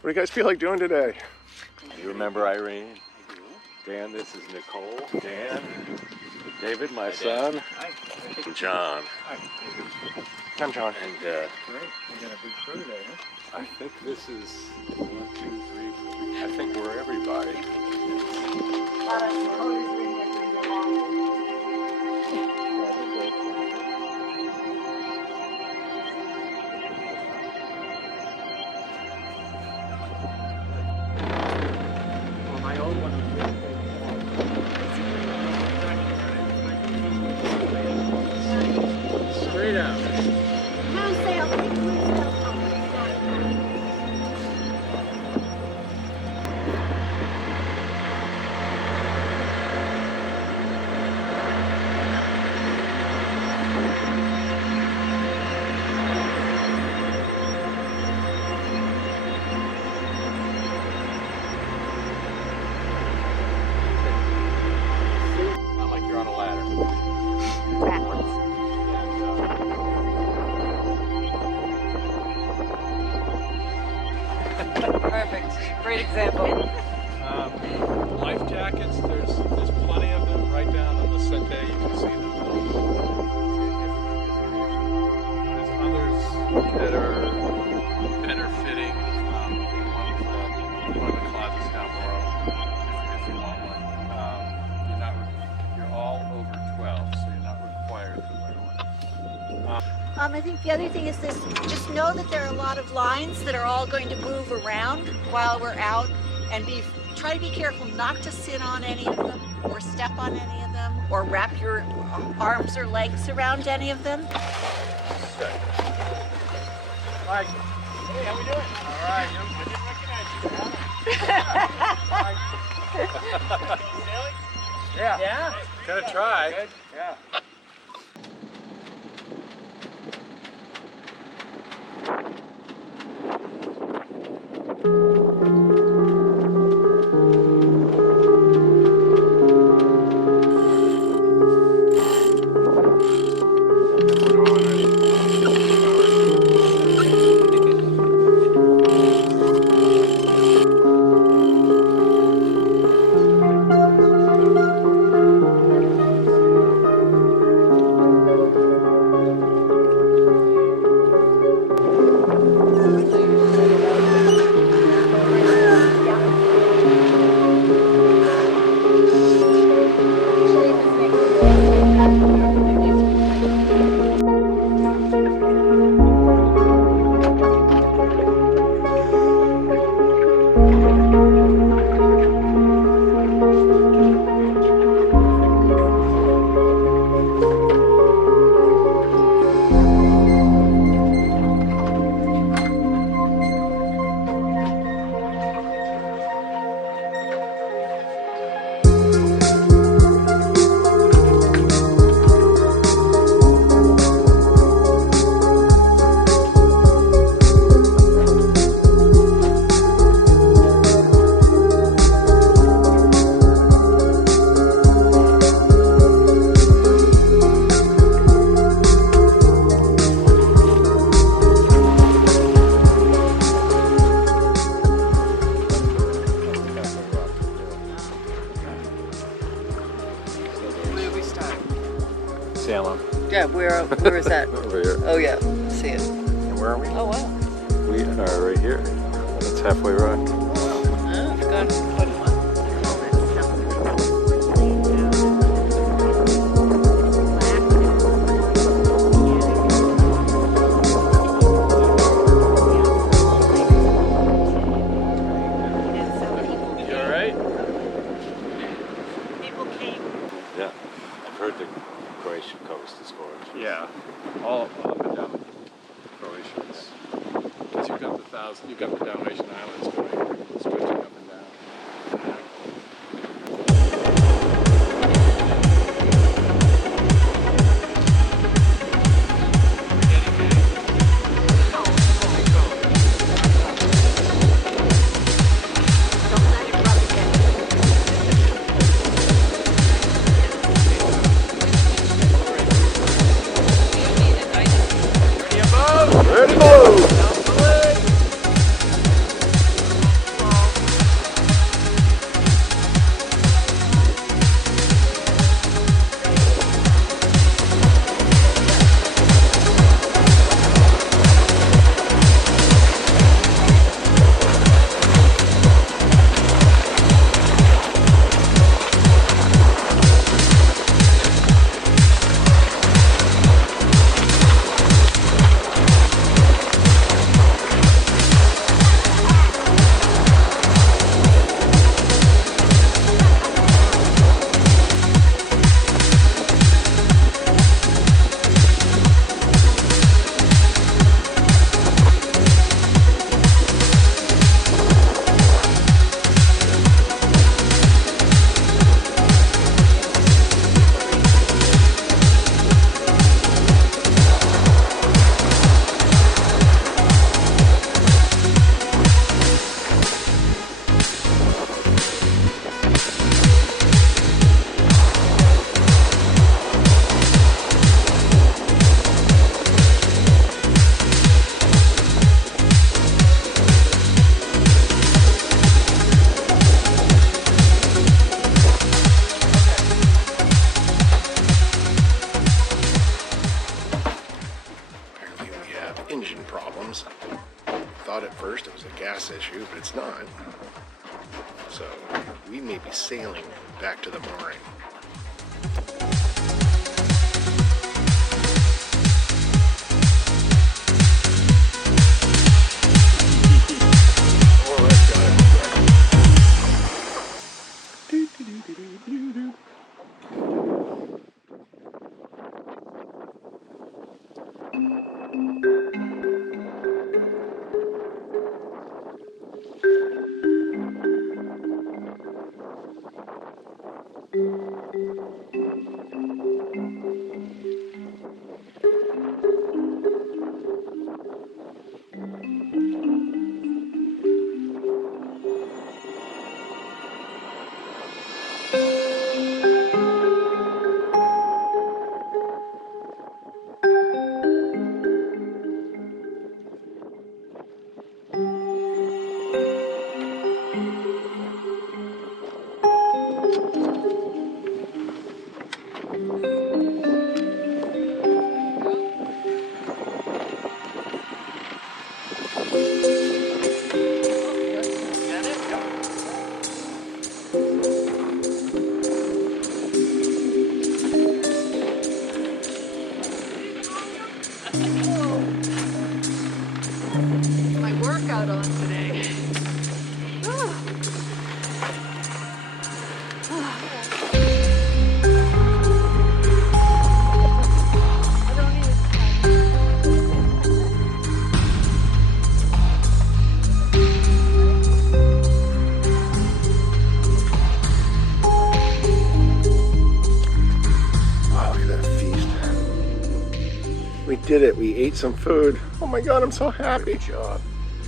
What do you guys feel like doing today? You remember Irene? I do. Dan, this is Nicole. Dan, David, my son. Hi. And John. Hi. I'm John. And Great. We got a big crew today, huh? I think this is 1, 2, 3, 4. I think we're everybody. Straight out. Not like you're on a ladder. Perfect. Great example. Life jackets, there's plenty of them right down on the sete. You can see them. There's others that are better fitting in one of the closets down below if you want one. You're all over 12, so you're not required to wear one. I think the other thing is this, just know that there are a lot of lines that are all going to move around while we're out, and try to be careful not to sit on any of them or step on any of them or wrap your arms or legs around any of them. Mike. Hey, how we doing? All right. I didn't recognize you. Sailing? Yeah. Yeah? Gonna try. Good. Yeah. Salem. Yeah, where is that? Over here. Oh yeah, see it. And where are we? Oh wow. We are right here. That's Halfway Rock. Oh, God. Yeah, I've heard the Croatian coast is gorgeous. Yeah, all up and down Croatia. Because you've got the Dalmatian Islands going, switching up and down. Ready, move! engine problems. Thought at first it was a gas issue, but it's not. So we may be sailing back to the mooring. My workout on today. Wow, look at that feast. We did it. We ate some food. Oh my God, I'm so happy. Good job.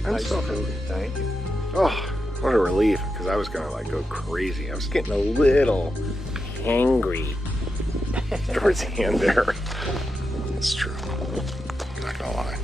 I'm Nice so food. happy. Thank you. Oh, what a relief, because I was gonna like go crazy. I was getting a little angry towards the end there. It's true. I'm not gonna lie.